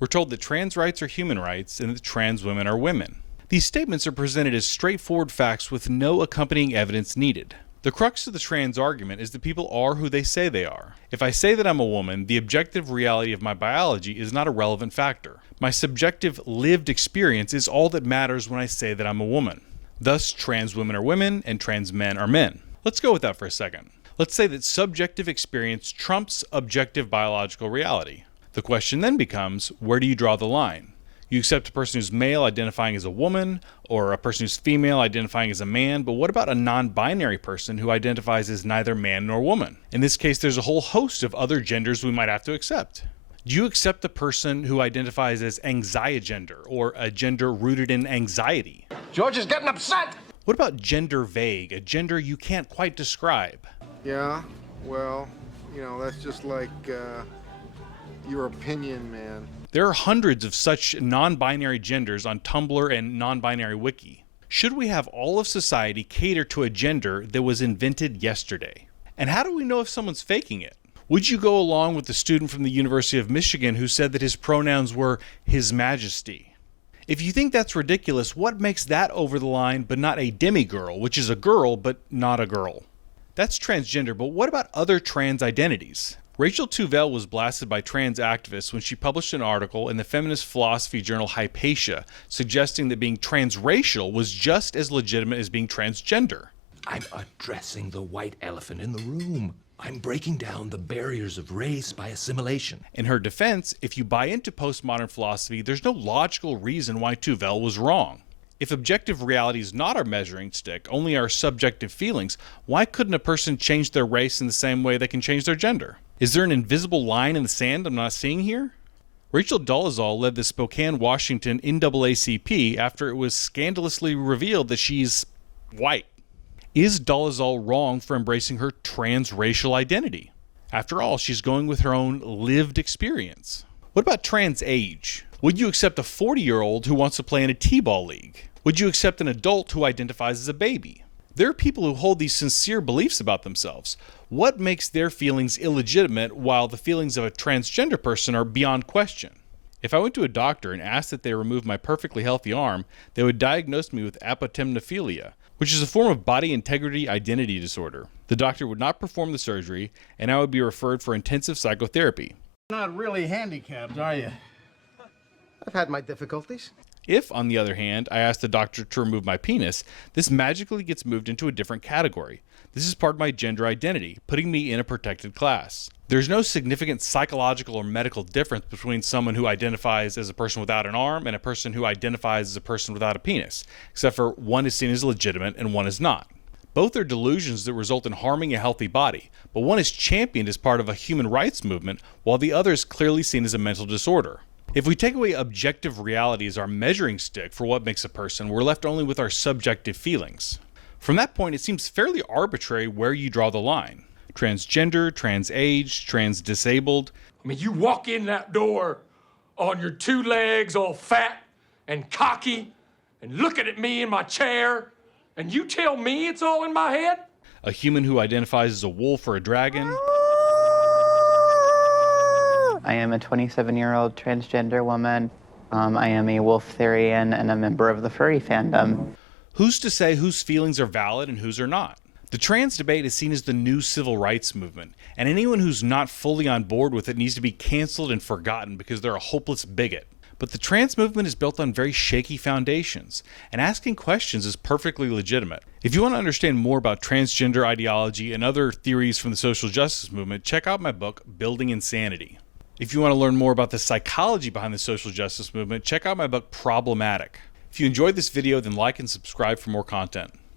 We're told that trans rights are human rights and that trans women are women. These statements are presented as straightforward facts with no accompanying evidence needed. The crux of the trans argument is that people are who they say they are. If I say that I'm a woman, the objective reality of my biology is not a relevant factor. My subjective lived experience is all that matters when I say that I'm a woman. Thus, trans women are women and trans men are men. Let's go with that for a second. Let's say that subjective experience trumps objective biological reality. The question then becomes, where do you draw the line? You accept a person who's male identifying as a woman, or a person who's female identifying as a man, but what about a non-binary person who identifies as neither man nor woman? In this case, there's a whole host of other genders we might have to accept. Do you accept the person who identifies as anxiogender, or a gender rooted in anxiety? George is getting upset! What about gender vague, a gender you can't quite describe? Yeah, well, that's just like your opinion, man. There are hundreds of such non-binary genders on Tumblr and non-binary wiki. Should we have all of society cater to a gender that was invented yesterday? And how do we know if someone's faking it? Would you go along with the student from the University of Michigan who said that his pronouns were His Majesty? If you think that's ridiculous, what makes that over the line but not a demigirl, which is a girl but not a girl? That's transgender, but what about other trans identities? Rachel Tuvell was blasted by trans activists when she published an article in the feminist philosophy journal Hypatia suggesting that being transracial was just as legitimate as being transgender. I'm addressing the white elephant in the room. I'm breaking down the barriers of race by assimilation. In her defense, if you buy into postmodern philosophy, there's no logical reason why Tuvell was wrong. If objective reality is not our measuring stick, only our subjective feelings, why couldn't a person change their race in the same way they can change their gender? Is there an invisible line in the sand I'm not seeing here? Rachel Dolezal led the Spokane, Washington NAACP after it was scandalously revealed that she's white. Is Dolezal wrong for embracing her transracial identity? After all, she's going with her own lived experience. What about trans age? Would you accept a 40-year-old who wants to play in a t-ball league? Would you accept an adult who identifies as a baby? There are people who hold these sincere beliefs about themselves. What makes their feelings illegitimate while the feelings of a transgender person are beyond question? If I went to a doctor and asked that they remove my perfectly healthy arm, they would diagnose me with apotemnophilia, which is a form of body integrity identity disorder. The doctor would not perform the surgery, and I would be referred for intensive psychotherapy. Not really handicapped, are you? I've had my difficulties. If, on the other hand, I ask the doctor to remove my penis, this magically gets moved into a different category. This is part of my gender identity, putting me in a protected class. There's no significant psychological or medical difference between someone who identifies as a person without an arm and a person who identifies as a person without a penis, except for one is seen as legitimate and one is not. Both are delusions that result in harming a healthy body, but one is championed as part of a human rights movement, while the other is clearly seen as a mental disorder. If we take away objective reality as our measuring stick for what makes a person, we're left only with our subjective feelings. From that point, it seems fairly arbitrary where you draw the line. Transgender, trans age, trans disabled. I mean, you walk in that door on your two legs all fat and cocky and looking at me in my chair, and you tell me it's all in my head? A human who identifies as a wolf or a dragon. I am a 27-year-old transgender woman. I am a Wolftherian and a member of the furry fandom. Who's to say whose feelings are valid and whose are not? The trans debate is seen as the new civil rights movement, and anyone who's not fully on board with it needs to be canceled and forgotten because they're a hopeless bigot. But the trans movement is built on very shaky foundations, and asking questions is perfectly legitimate. If you want to understand more about transgender ideology and other theories from the social justice movement, check out my book, Building Insanity. If you want to learn more about the psychology behind the social justice movement, check out my book, Problematic. If you enjoyed this video, then like and subscribe for more content.